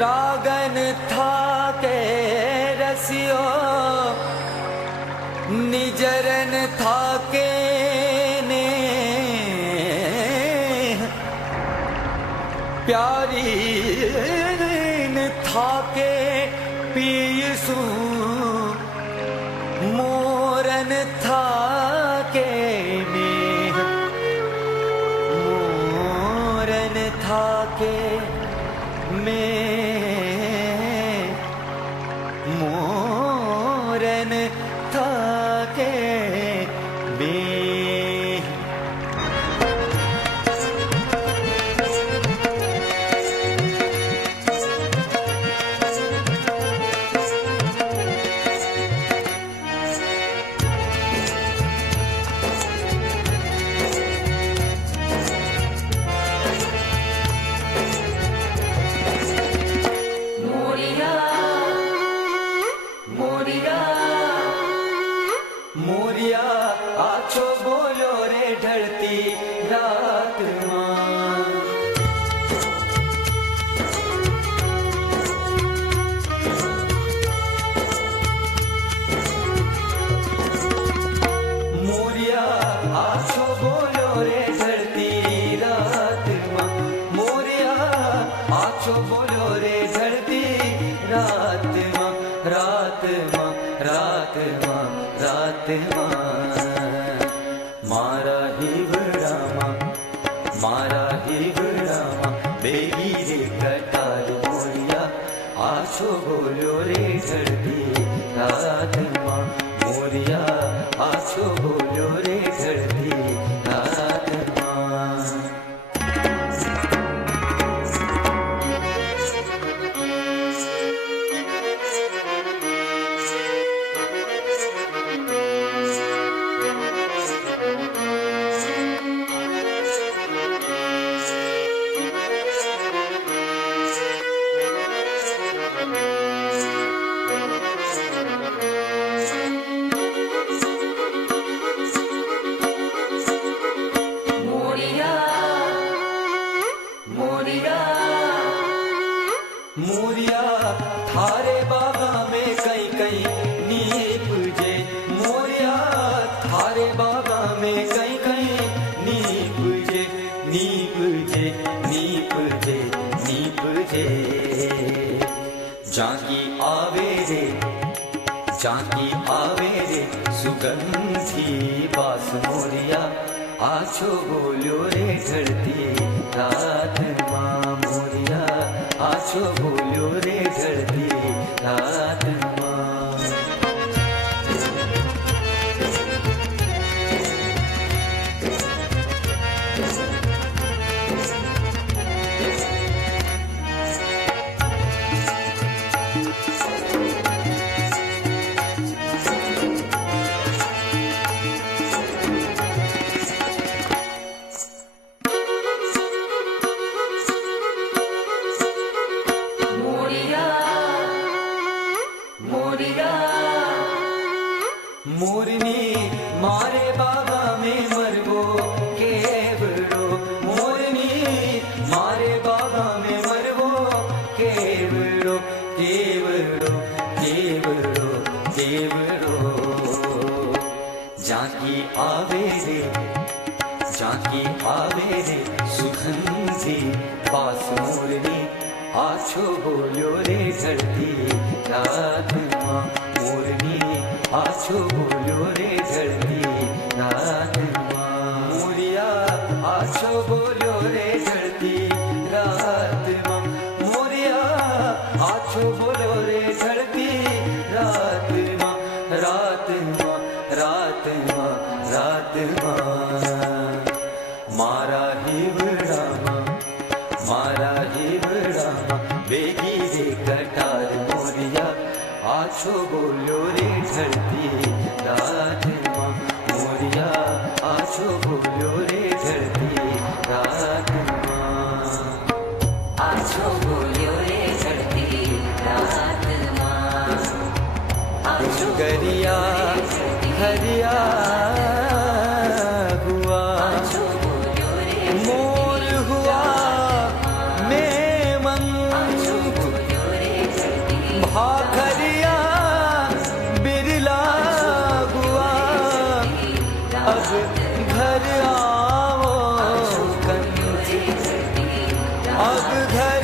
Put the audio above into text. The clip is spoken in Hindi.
रागन था के रसियो निजरन था के ने प्यारी था के पीसू मोरन था के में मोरन था के में मोरन था के में मोरिया आछो बोलो रे ढलती रात मां मोरिया आछो बोलो रे ढलती रात मां मोरिया आछो बोलो रे ढलती रात मां रात मां रात मां रात मां मारा हिवड़ा मां बेगी रे कटार मोरिया आछो बोलो रे ढलती रात मां मोरिया आछो बोलो रे ढलती रात मां मोरिया थारे बागा में कई कई नीप जे मोरिया थारे बागा में कई कई नीप जे नीप जे नीप जे नीप जे जाकी आवे रे सुगंधी बास मोरिया आछो बोलो रे ढलती रात मां मोरिया आछो बोलो रे ढलती रात मां मोरनी मारे बागा में मरगो केवड़ो मोरनी मारे बागा में मरगो केवड़ो केवड़ो केवड़ो केवड़ो जाकी आवे रे सुगंधी बास मोरनी आछो बोलो रे ढलती रात मां मोरनी आछो बोलो रे ढलती रात मां मोरिया आछो बोलो रे ढलती रात मां मोरिया आछो बोलो रे ढलती रात मां रात मां रात मां रात मां मारा हिवड़ा मां बेगी रे कटार मोरिया आछो बोलो रे ढलती रात मां मोरिया गरिया हरिया हुआ, मोर हुआ मेमन भाखरिया बिरला हुआ। अब घर आओ कंठी, अब घर